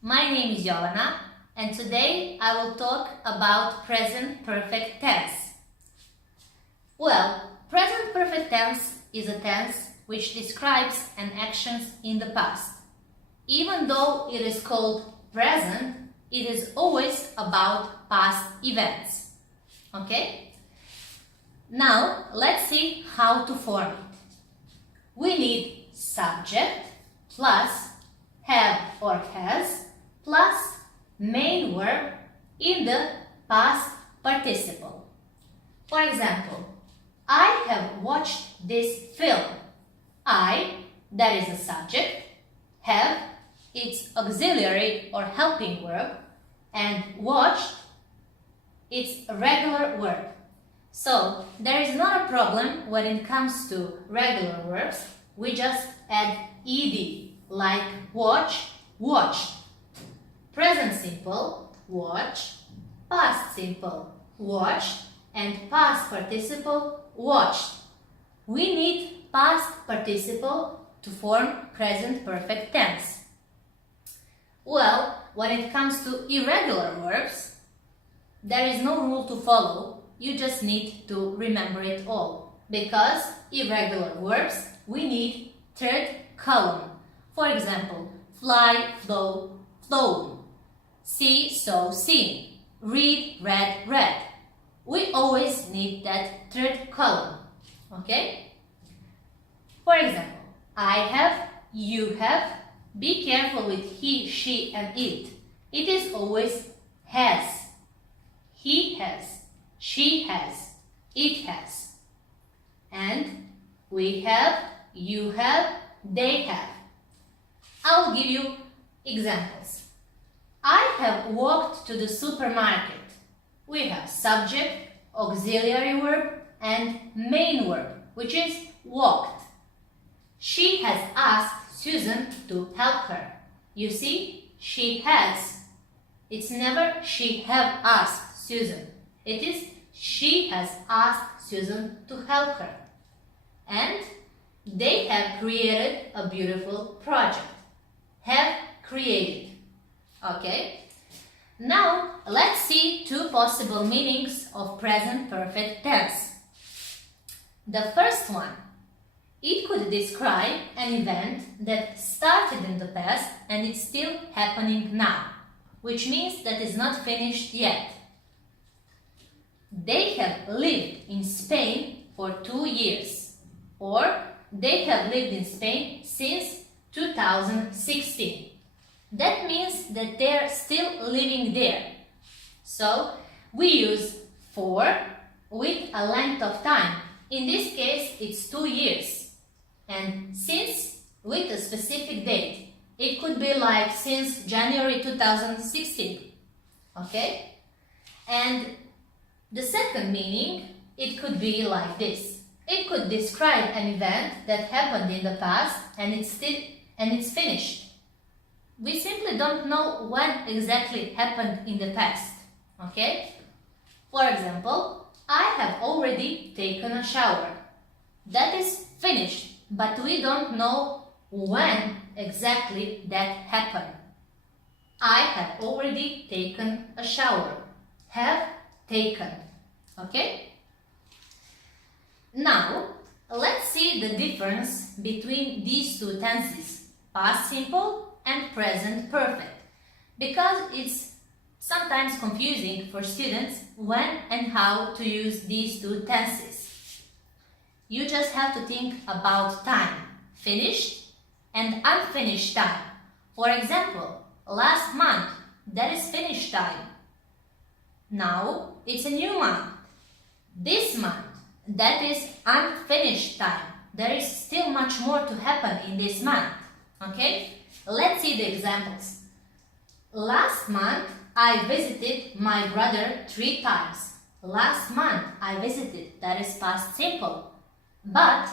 My name is Jovana and today I will talk about present perfect tense. Well, present perfect tense is a tense which describes an action in the past. Even though it is called present, it is always about past events. Okay? Now, let's see how to form it. We need subject plus have or has plus main verb in the past participle. For example, I have watched this film. I, that is a subject, have its auxiliary or helping verb, and watched, it's a regular verb. So, there is not a problem when it comes to regular verbs. We just add ed, like watch, watched. Present simple, watch. Past simple, watched. And past participle, watched. We need past participle to form present perfect tense. Well, when it comes to irregular verbs, there is no rule to follow. You just need to remember it all. Because irregular verbs, we need third column. For example, fly, flow, flown. See, saw, seen. Read, read, read. We always need that third column. Okay? For example, I have, you have. Be careful with he, she and it. It is always has. He has, she has, it has. And we have, you have, they have. I'll give you examples. I have walked to the supermarket. We have subject, auxiliary verb and main verb, which is walked. She has asked Susan to help her. You see, she has. It's never she have asked Susan. It is she has asked Susan to help her. And they have created a beautiful project. Have created. Okay? Now, let's see two possible meanings of present perfect tense. The first one. It could describe an event that started in the past and it's still happening now, which means that it's not finished yet. They have lived in Spain for 2 years, or they have lived in Spain since 2016. That means that they are still living there. So, we use for with a length of time. In this case, it's 2 years. And since with a specific date, it could be like since January 2016. Okay? And the second meaning, it could be like this. It could describe an event that happened in the past and it's finished. We simply don't know when exactly happened in the past. Okay? For example, I have already taken a shower. That is finished. But we don't know when exactly that happened. I have already taken a shower. Have taken. Okay? Now, let's see the difference between these two tenses, past simple and present perfect, because it's sometimes confusing for students when and how to use these two tenses. You just have to think about time, finished and unfinished time. For example, last month, that is finished time. Now, it's a new month. This month, that is unfinished time. There is still much more to happen in this month. Okay? Let's see the examples. Last month, I visited my brother 3 times. Last month, I visited, that is past simple. But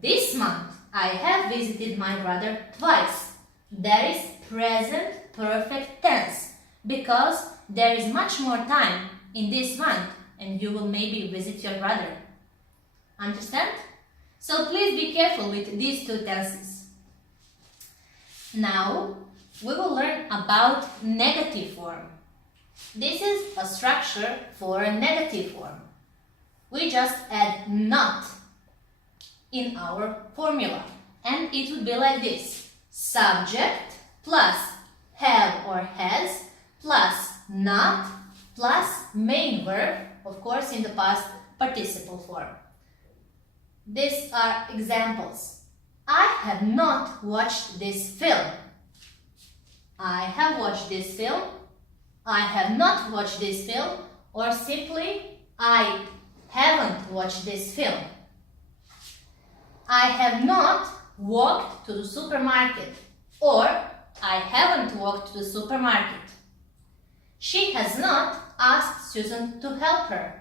this month I have visited my brother twice. That is present perfect tense because there is much more time in this month and you will maybe visit your brother. Understand? So please be careful with these two tenses. Now we will learn about negative form. This is a structure for a negative form. We just add not in our formula, and it would be like this: subject plus have or has plus not plus main verb, of course in the past participle form. These are examples. I have not watched this film. I have watched this film. I have not watched this film, or simply I haven't watched this film. I have not walked to the supermarket, or I haven't walked to the supermarket. She has not asked Susan to help her.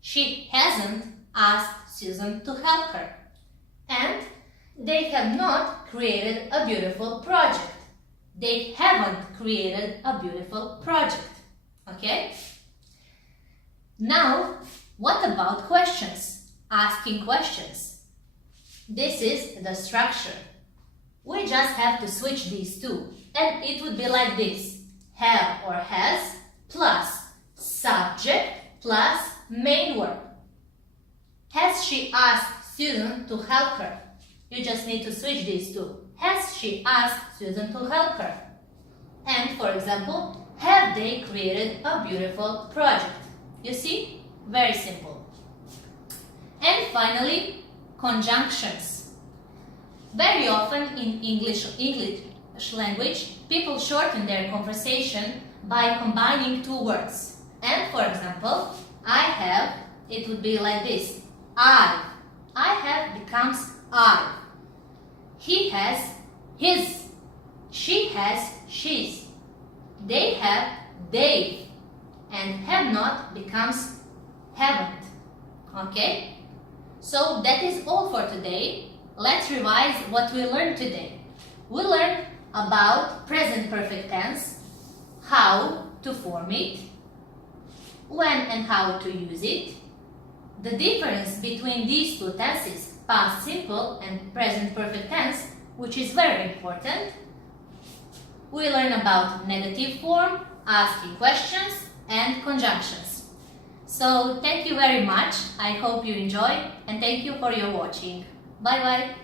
She hasn't asked Susan to help her. And they have not created a beautiful project. They haven't created a beautiful project. Okay? Now, what about questions? Asking questions. This is the structure. We just have to switch these two, and it would be like this: have or has plus subject plus main verb. Has she asked Susan to help her? You just need to switch these two. Has she asked Susan to help her? And for example, have they created a beautiful project? You see? Very simple. And finally, conjunctions. Very often in English language, people shorten their conversation by combining two words. And for example, I have, it would be like this: I have becomes I. He has his. She has she's. They have they've. And have not becomes haven't. Okay? So that is all for today. Let's revise what we learned today. We learned about present perfect tense, how to form it, when and how to use it, the difference between these two tenses, past simple and present perfect tense, which is very important. We learn about negative form, asking questions, and conjunctions. So thank you very much. I hope you enjoy, and thank you for your watching. Bye bye.